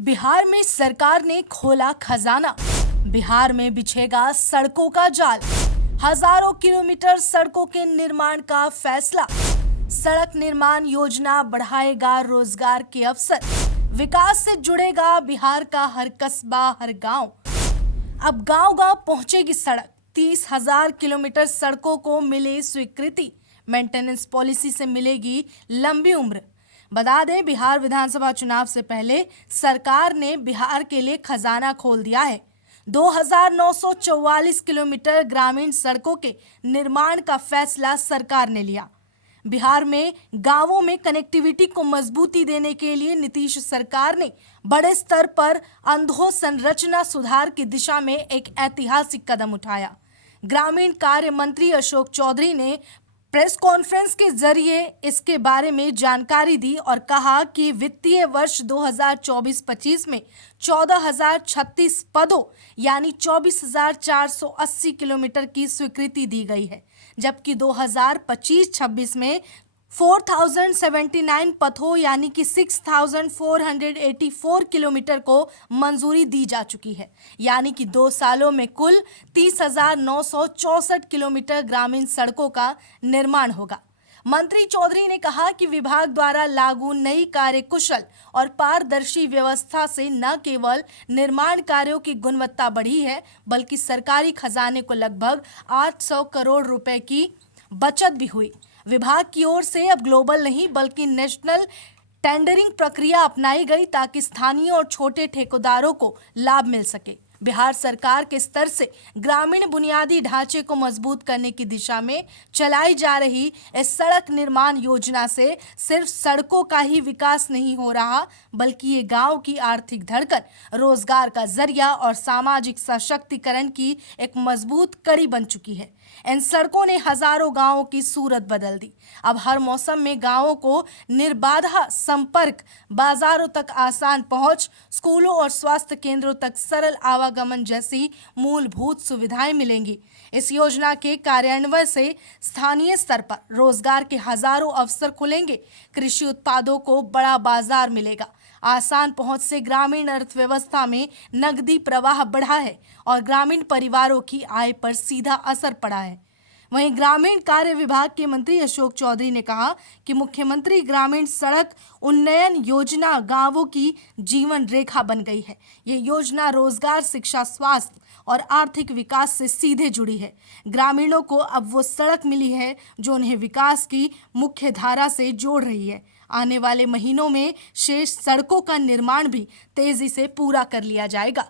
बिहार में सरकार ने खोला खजाना। बिहार में बिछेगा सड़कों का जाल। हजारों किलोमीटर सड़कों के निर्माण का फैसला। सड़क निर्माण योजना बढ़ाएगा रोजगार के अवसर। विकास से जुड़ेगा बिहार का हर कस्बा, हर गांव। अब गांव-गांव पहुंचेगी सड़क। 30,000 किलोमीटर सड़कों को मिले स्वीकृति। मेंटेनेंस पॉलिसी से मिलेगी लंबी उम्र। बता दें, बिहार विधानसभा चुनाव से पहले सरकार ने बिहार के लिए खजाना खोल दिया है। 2,944 किलोमीटर ग्रामीण सड़कों के निर्माण का फैसला सरकार ने लिया। बिहार में गांवों में कनेक्टिविटी को मजबूती देने के लिए नीतीश सरकार ने बड़े स्तर पर अधोसंरचना सुधार की दिशा में एक ऐतिहासिक कदम उठाया। ग्रामीण कार्य मंत्री अशोक चौधरी ने प्रेस कॉन्फ्रेंस के जरिए इसके बारे में जानकारी दी और कहा कि वित्तीय वर्ष 2024-25 में 14,036 पदों यानी 24,480 किलोमीटर की स्वीकृति दी गई है, जबकि 2025-26 में 4,079 पथों यानी कि 6,484 किलोमीटर को मंजूरी दी जा चुकी है। यानी कि 2 सालों में कुल 30,964 किलोमीटर ग्रामीण सड़कों का निर्माण होगा। मंत्री चौधरी ने कहा कि विभाग द्वारा लागू नई कार्यकुशल और पारदर्शी व्यवस्था से न केवल निर्माण कार्यों की गुणवत्ता बढ़ी है, बल्कि सरकारी खजाने को लगभग 800 करोड़ रुपए की बचत भी हुई। विभाग की ओर से अब ग्लोबल नहीं बल्कि नेशनल टेंडरिंग प्रक्रिया अपनाई गई ताकि स्थानीय और छोटे ठेकेदारों को लाभ मिल सके। बिहार सरकार के स्तर से ग्रामीण बुनियादी ढांचे को मजबूत करने की दिशा में चलाई जा रही इस सड़क निर्माण योजना से सिर्फ सड़कों का ही विकास नहीं हो रहा, बल्कि ये गांव की आर्थिक धड़कन, रोजगार का जरिया और सामाजिक सशक्तिकरण की एक मजबूत कड़ी बन चुकी है। इन सड़कों ने हजारों गांवों की सूरत बदल दी। अब हर मौसम में गांवों को निर्बाधा संपर्क, बाजारों तक आसान पहुंच, स्कूलों और स्वास्थ्य केंद्रों तक सरल आवागमन जैसी मूलभूत सुविधाएं मिलेंगी। इस योजना के कार्यान्वयन से स्थानीय स्तर पर रोजगार के हजारों अवसर खुलेंगे। कृषि उत्पादों को बड़ा बाजार मिलेगा। आसान पहुंच से ग्रामीण अर्थव्यवस्था में नकदी प्रवाह बढ़ा है और ग्रामीण परिवारों की आय पर सीधा असर पड़ा है। वहीं ग्रामीण कार्य विभाग के मंत्री अशोक चौधरी ने कहा कि मुख्यमंत्री ग्रामीण सड़क उन्नयन योजना गांवों की जीवन रेखा बन गई है। ये योजना रोजगार, शिक्षा, स्वास्थ्य और आर्थिक विकास से सीधे जुड़ी है। ग्रामीणों को अब वो सड़क मिली है जो उन्हें विकास की मुख्य धारा से जोड़ रही है। आने वाले महीनों में शेष सड़कों का निर्माण भी तेजी से पूरा कर लिया जाएगा।